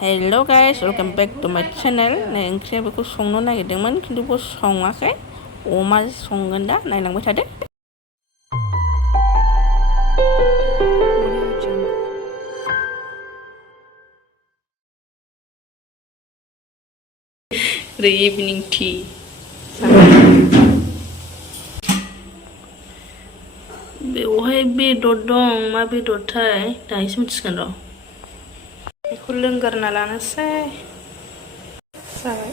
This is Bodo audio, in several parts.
Hello guys, welcome back to my channel. Nah, oंख्रिया बेखौ संनो नागिरदोंमोन खिन्थु बेखौ सङाखै. अमाजों संगोन दा नायलांबाय थादो. The evening tea. बेवहाय बेदर दं, मा बेदरथाय दाहायसो मिथिगोन र'. बेखौ लोंगारना लानोसै. जाबाय.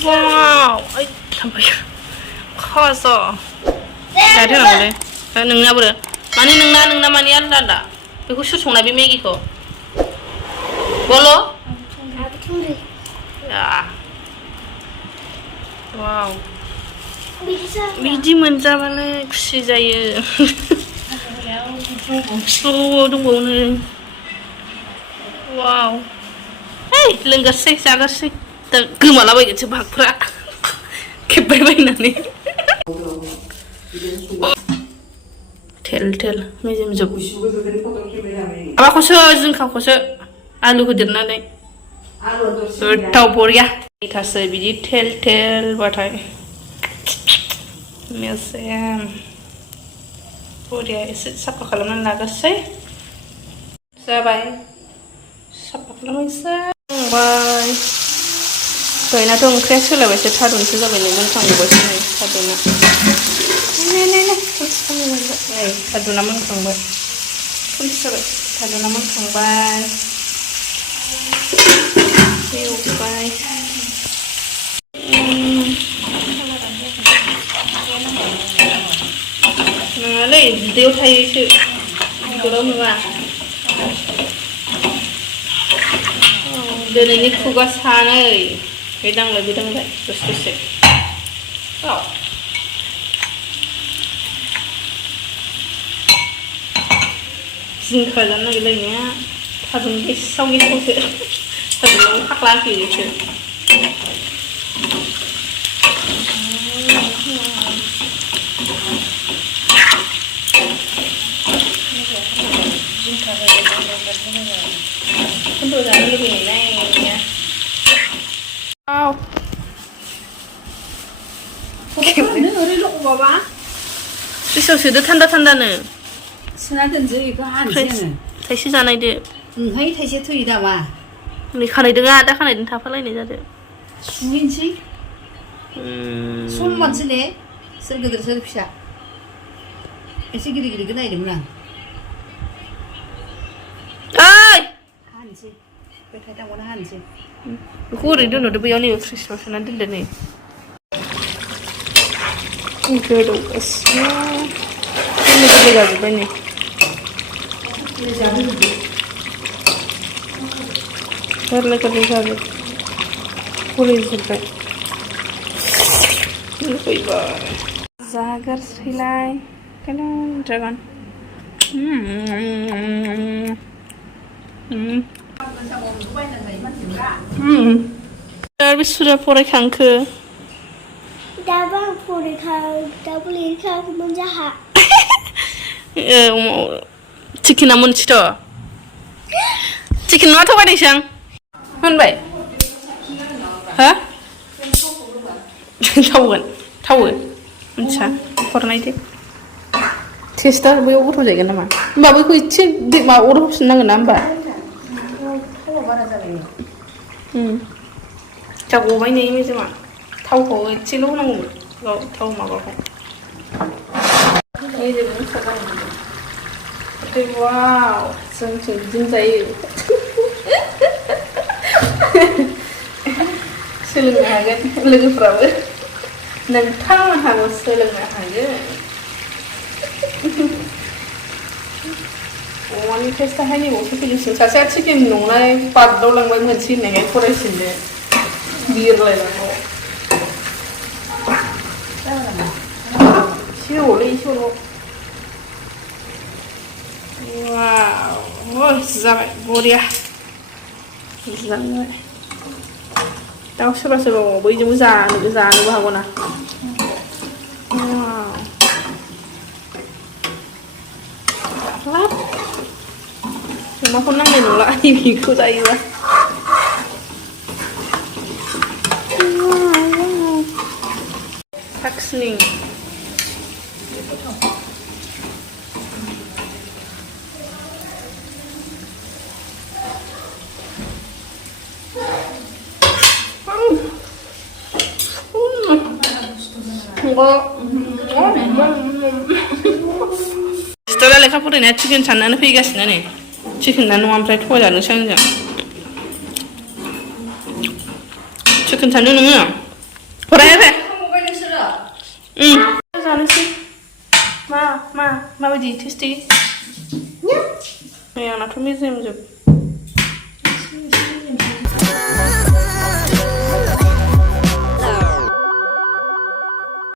Wow, ay sampai khasa. Dari mana boleh? Nengna boleh. Mani nengna mani ada. Beku sur sona bi Maggi ko. Bolo? Thungri. Ya. Wow. Biji menjamane खुसि जायो. Oh, दंबावो. Wow. Hey, लोंगारसै जागारसै. गोमालाबायगोनसो भागफ्रा खेबबाय बायनानै थेल मेजेम जोब माबाखौसो जिंखाखौसो आलु होदेरनानै गोथाव बरिया थासै बिदि थेल बाथाय मेजेम बरिया एसे साफा खालामनानै लागोरसै जाबाय साफा खालामनोसै बाय Dahaynaथ' ओंख्रिया सोलायबायसो थारुनसो जाबाय नै मोनखांबायसो नै थारुना नै थारुना मोनखांबाय फुलिस जाबाय थारुना मोनखांबाय एवबाय नङालै बिदैयाव थायोसो बिगुराव नुवा दिनैनि खुगा सानै बेदांलाय दसे जिंखा जानो नागिरलायनाया थारुन गेसावसो थारुनाव फाख्ला होयोसो Untuk jangan lebih naiknya. Wow. Ini hari lu apa? Bisa sudah tanda ne. Senada jadi ke Hansen. Taisi jangan ide. Hai taisi tu ida ba. Ni kanai dengar ada kanai den apa lain aja deh. Sungin sih. Sum macam ni. Sergeder bisa. Esi gini kena ini mana? Hansi. Berkaitan dengan Hansi. Aku rindu nak dia ni Christmas nanti dah ni. Ini dah bos. Ini juga jadi bani. Ini jadi. Kerana kerja jadi. Boleh sampai. Lupa. Zagar silai. Kena dragon. Habis sudah porekanku. Dabang porekah menjahat. Chicken namun cito. Chicken apa ni sang? Mana baik? Hah? Tahu. Macam pernah itu. Testa boleh urut je kan nama. Bapak aku icin dik mau urut senang nambah. Cabu bayi ni macam mana? Tahu kau icin lu nang kau tahu mak kau. Ini je pun sekarang. Tapi wow, sungguh jinjai. Selenge aja, lagi perahu. Nentang harus selenge aja. अमानि टेस्टआहाय नैबावसो फैजोबसिगोन सासेया चिकेन नंनाय बादावलांबाय मोनसे होननायखाय फरायसिननो बिरलायलांबाय एसे होबावलै एसेल' वाव जाबाय बरिया जाबाय दा सोरबा सोरबा बैजोंबो जानोबो हागौना हाब अमाखौ नांनाय नंला बेखौ जायोबा साखिनि सिथला लेखा फरायनाया चिकेन साननानै फैगासिनो नै चिकेन ना नङा ओमफ्राय थगायजानोसै आंजों चिकेन सानदों नोङो फरायाखै जानोसै माबायदि टेस्टि आंनाथ' मेजेम जोब